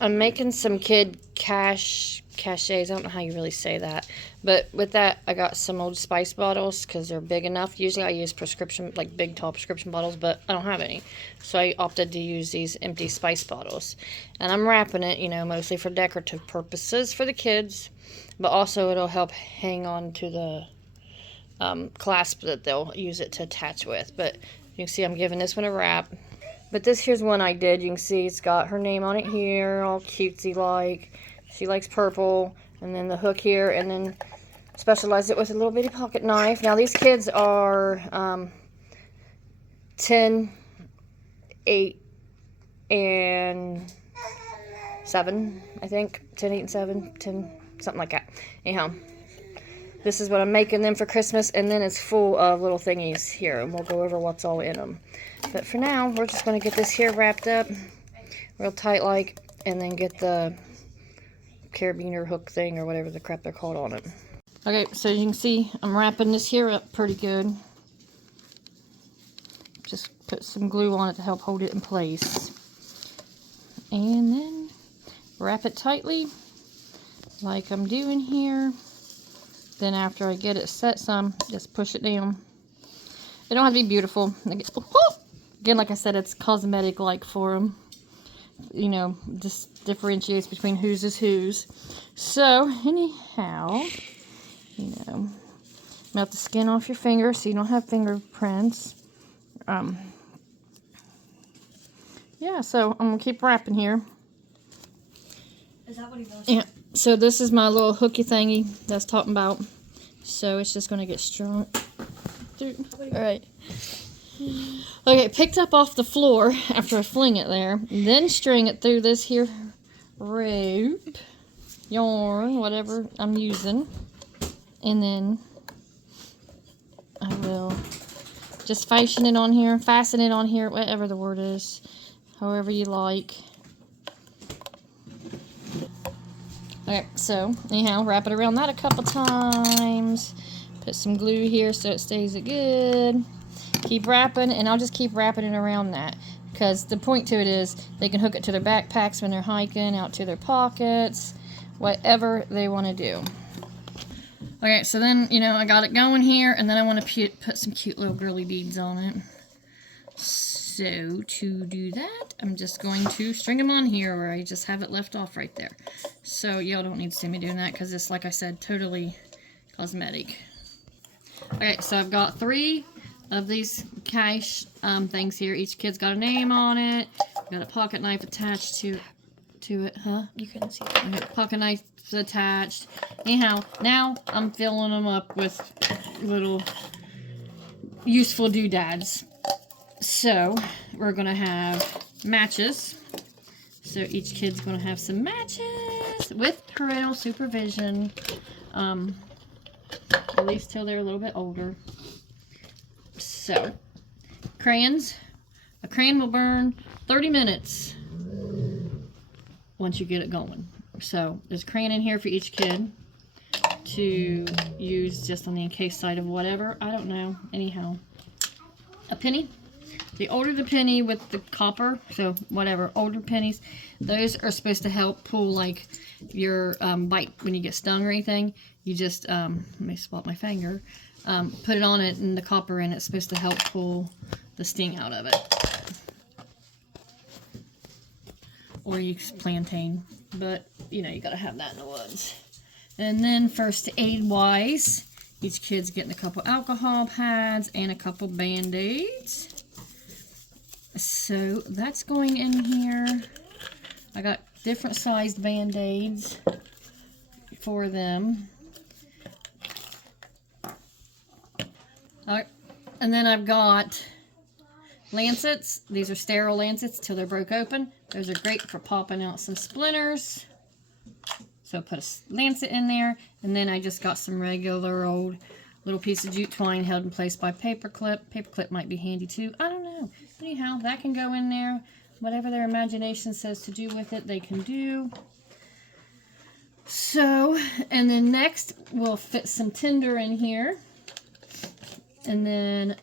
I'm making some kid cachets. I don't know how you really say that. But with that, I got some old spice bottles because they're big enough. Usually I use prescription, like big, tall prescription bottles, but I don't have any. So I opted to use these empty spice bottles. And I'm wrapping it, mostly for decorative purposes for the kids. But also it'll help hang on to the clasp that they'll use it to attach with. But you can see I'm giving this one a wrap. But this here's one I did. You can see it's got her name on it here, all cutesy like. She likes purple. And then the hook here, and then specialize it with a little bitty pocket knife. Now these kids are 10, 8, and 7, I think. 10, 8, and 7, 10, something like that. Anyhow, this is what I'm making them for Christmas, and then it's full of little thingies here, and we'll go over what's all in them. But for now, we're just going to get this here wrapped up real tight like, and then get the carabiner hook thing or whatever the crap they're called on it. Okay, so you can see I'm wrapping this here up pretty good. Just put some glue on it to help hold it in place. And then wrap it tightly like I'm doing here. Then after I get it set some, just push it down. It don't have to be beautiful. Again, like I said, it's cosmetic like for them. Just differentiates between whose is whose. So, anyhow, melt the skin off your finger so you don't have fingerprints. Yeah, so I'm going to keep wrapping here. Is that what he does? Yeah, so this is my little hooky thingy that's talking about. So it's just going to get strung. Alright. Okay, picked up off the floor after I fling it there. Then string it through this here rope, yarn, whatever I'm using. And then I will just fasten it on here, whatever the word is, however you like. Okay, so anyhow, wrap it around that a couple times. Put some glue here so it stays good. Keep wrapping, and I'll just keep wrapping it around that. Because the point to it is they can hook it to their backpacks when they're hiking, out to their pockets, whatever they want to do. Okay, so then, I got it going here, and then I want to put some cute little girly beads on it. So, to do that, I'm just going to string them on here, where I just have it left off right there. So, y'all don't need to see me doing that, because it's, like I said, totally cosmetic. Okay, so I've got 3 of these cache things here. Each kid's got a name on it. Got a pocket knife attached to it, huh? You couldn't see it. Pocket knife attached. Anyhow, now I'm filling them up with little useful doodads. So we're gonna have matches. So each kid's gonna have some matches with parental supervision, at least till they're a little bit older. So crayons. A crayon will burn 30 minutes once you get it going. So there's a crayon in here for each kid to use just on the encased side of whatever. I don't know. Anyhow. A penny. The older the penny with the copper, so whatever, older pennies, those are supposed to help pull like your bite when you get stung or anything. You just, let me swap my finger, put it on it and the copper in it's supposed to help pull the sting out of it. Or you use plantain, but you gotta have that in the woods. And then first aid wise, each kid's getting a couple alcohol pads and a couple band-aids. So that's going in here. I got different sized band-aids for them. Alright, and then I've got lancets. These are sterile lancets till they're broke open. Those are great for popping out some splinters. So put a lancet in there, and then I just got some regular old little piece of jute twine held in place by paper clip. Paper clip might be handy too. I don't know. Anyhow, that can go in there. Whatever their imagination says to do with it, they can do. So, and then next we'll fit some tinder in here. And then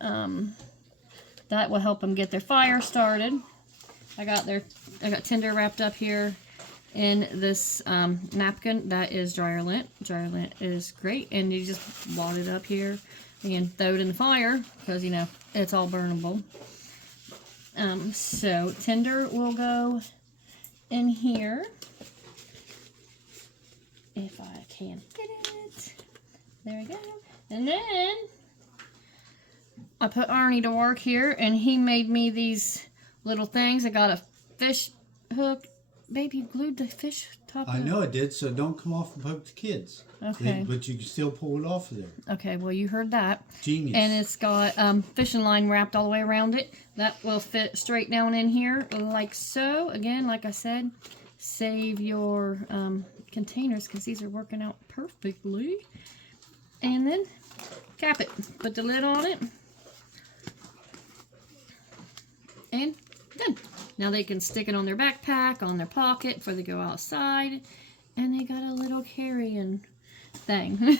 that will help them get their fire started. I got tinder wrapped up here in this napkin that is dryer lint. Dryer lint is great, and you just wad it up here and throw it in the fire because, you know, it's all burnable. So tinder will go in here if I can get it. There we go. And then I put Arnie to work here, and he made me these little things. I got a fish hook. Baby, you glued the fish top I up. know it did, so don't come off and poke the kids. Okay. But you can still pull it off of there. Okay, well, you heard that. Genius. And it's got fishing line wrapped all the way around it. That will fit straight down in here like so. Again, like I said, save your containers because these are working out perfectly. And then cap it. Put the lid on it. And done. Now they can stick it on their backpack, on their pocket before they go outside. And they got a little carrying thing.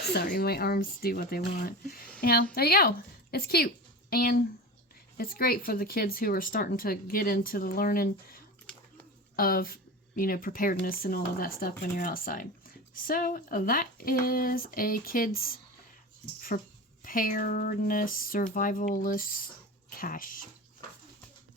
Sorry, my arms do what they want. Yeah, there you go. It's cute. And it's great for the kids who are starting to get into the learning of, you know, preparedness and all of that stuff when you're outside. So that is a kids preparedness survivalist cache.